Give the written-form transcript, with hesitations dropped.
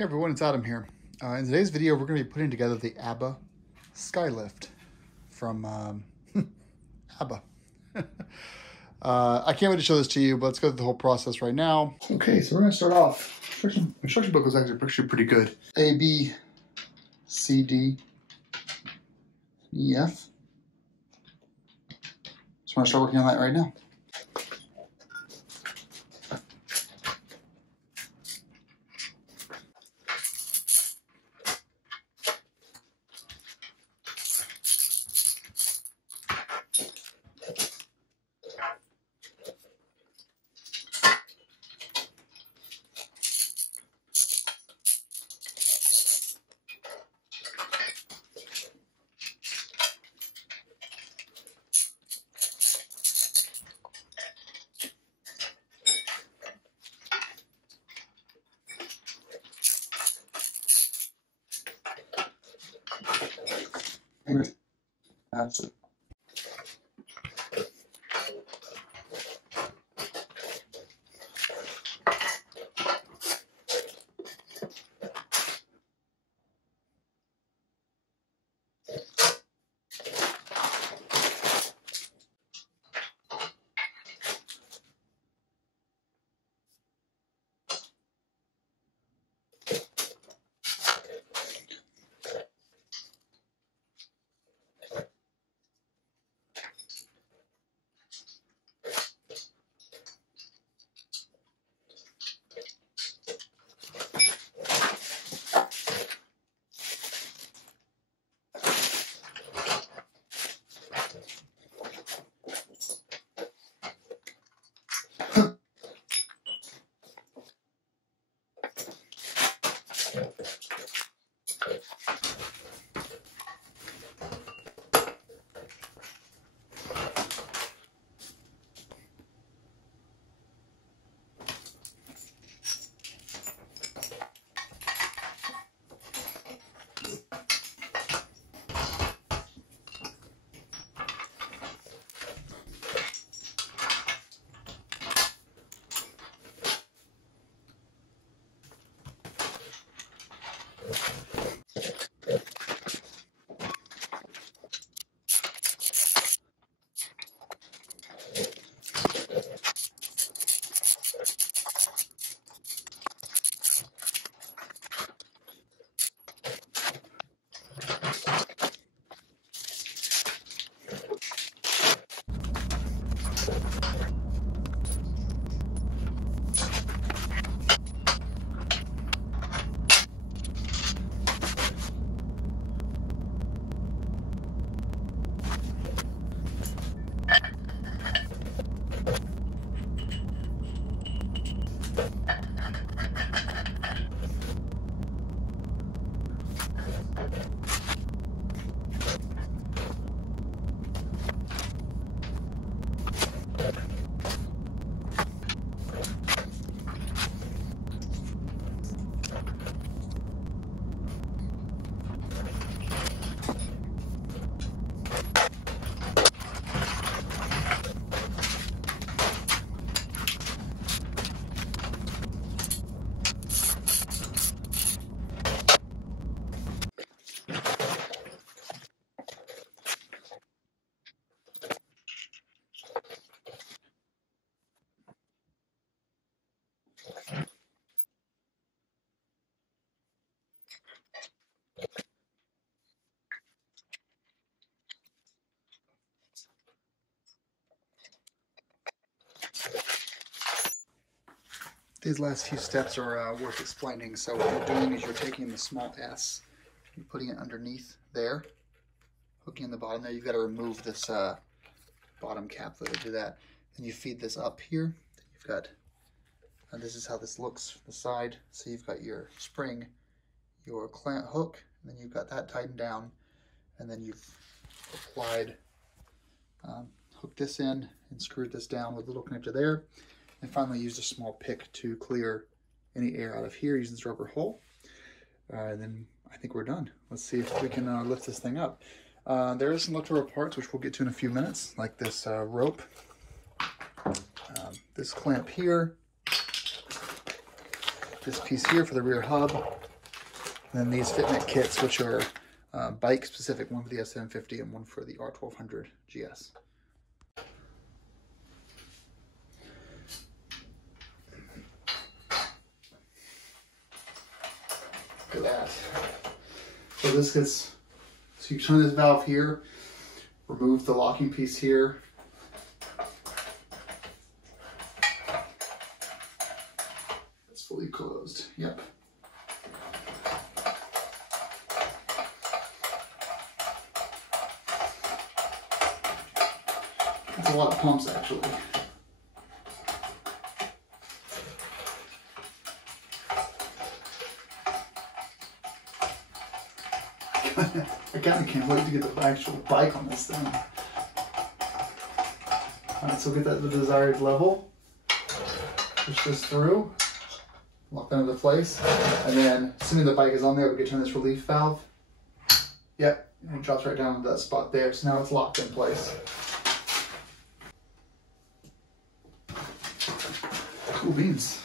Hey everyone, it's Adam here. In today's video, we're going to be putting together the Abba Skylift from Abba. I can't wait to show this to you, but let's go through the whole process right now. Okay, so we're going to start off. Instruction book was actually pretty good. A, B, C, D, E, F. So I'm going to start working on that right now. That's it. These last few steps are worth explaining. So what you're doing is you're taking the small S, you're putting it underneath there, hooking in the bottom there. You've got to remove this bottom cap that will do that. Then you feed this up here. You've got, and this is how this looks from the side. So you've got your spring, your clamp hook, and then you've got that tightened down, and then you've applied, hooked this in and screwed this down with a little connector there. And finally used a small pick to clear any air out of here using this rubber hole. And then I think we're done. Let's see if we can lift this thing up. There is some leftover parts which we'll get to in a few minutes, like this rope, this clamp here, this piece here for the rear hub, And then these fitment kits, which are bike specific, one for the S750 and one for the R1250GS. Look at that. So this gets, so you turn this valve here, remove the locking piece here. It's fully closed. Yep. It's a lot of pumps actually. I kind of can't wait to get the actual bike on this thing. Alright, so get that to the desired level. Push this through. Lock that into place. And then, assuming the bike is on there, we can turn this relief valve. Yep, and it drops right down to that spot there. So now it's locked in place. Cool beans.